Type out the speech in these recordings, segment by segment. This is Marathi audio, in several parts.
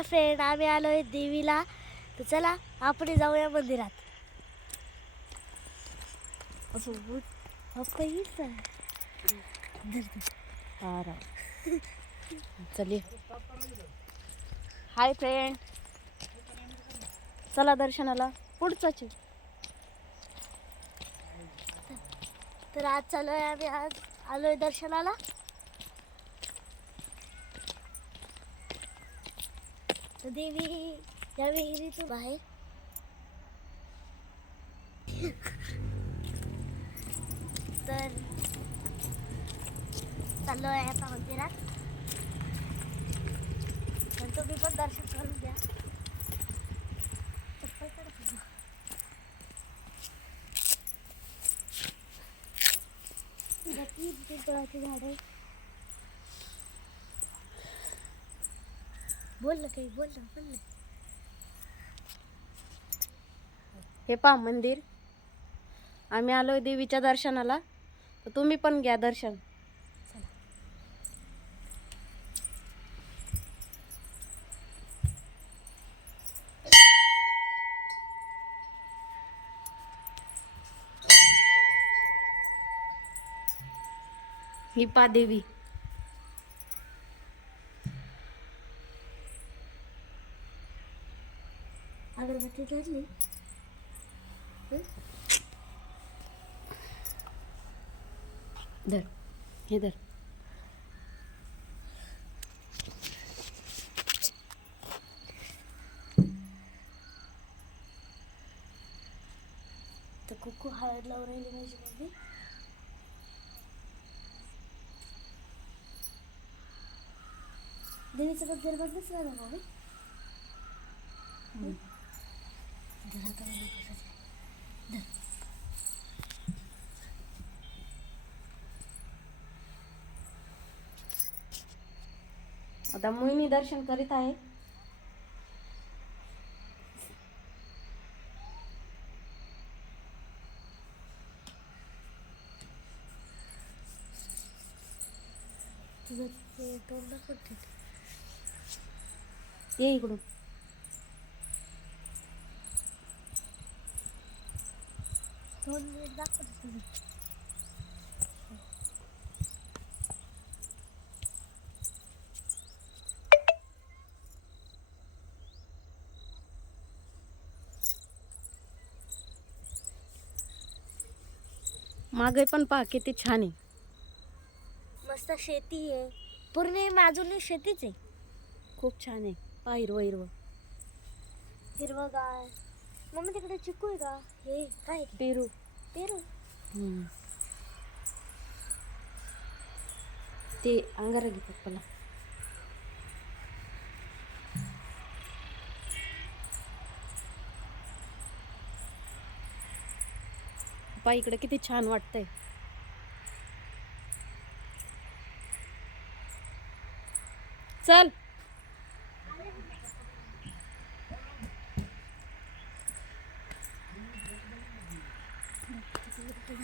हाय फ्रेंड आम्ही आलोय देवीला. तर चला आपण जाऊया मंदिरात. असं आहे. हाय फ्रेंड चला दर्शनाला. पुढचाच आहे. तर आज चालूय आम्ही आज. आलोय दर्शनाला. तर देवी या विहिरीतून आहे तर चाललो आहे आता मंदिरात. तर तुम्ही पण दर्शन करून द्या चप्पल काढा झाडे. बोल ना काही बोल ना बोल ना. हे पहा मंदिर. आम्ही आलोय देवीच्या दर्शनाला. तर तुम्ही पण घ्या दर्शन. ही पा देवी. अगरबत्ती धरली धर हे धर तर कुकू हळद लावून राहिली माझी मम्मी देवीचं मंदिर बंदच झालं मम्मी आता मम्मी मोहिनी दर्शन करीत आहे. तोंड ये इकडून. मागे पण पहा किती छान आहे. मस्त शेती आहे. पूर्ण बाजूने शेतीच आहे. खूप छान आहे. पहा हिरवं हिरवं. हिरवगार. मम्मी तिकडे चिकू आहे का हे काय? पेरू पेरू. ते अंगारा घेतात मला पा इकडे किती छान वाटतंय चल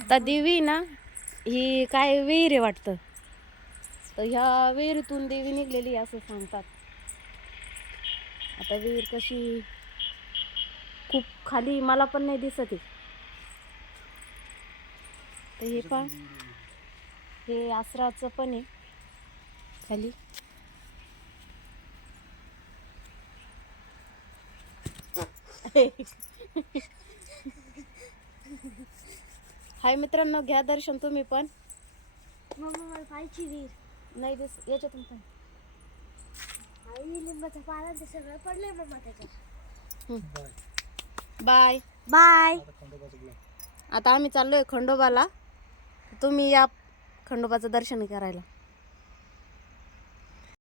आता देवी ना ही काय विहीर आहे वाटतं? तर ह्या विहिरीतून देवी निघलेली असं सांगतात. आता विहीर कशी खूप खाली मला पण नाही दिसत आहे. तर हे पा हे आसराचं पण आहे खाली. हाय मित्रांनो घ्या दर्शन तुम्ही पण. मम्मी मला पाहिजे विहीर नाही दिस याच्यातून पण. आई लिंबाचं पाला ते सगळं पडलंय मम्मा त्याच्यात. बाय. बाय. आता आम्ही चाललोय खंडोबाला. तुम्ही या खंडोबाचं दर्शन करायला.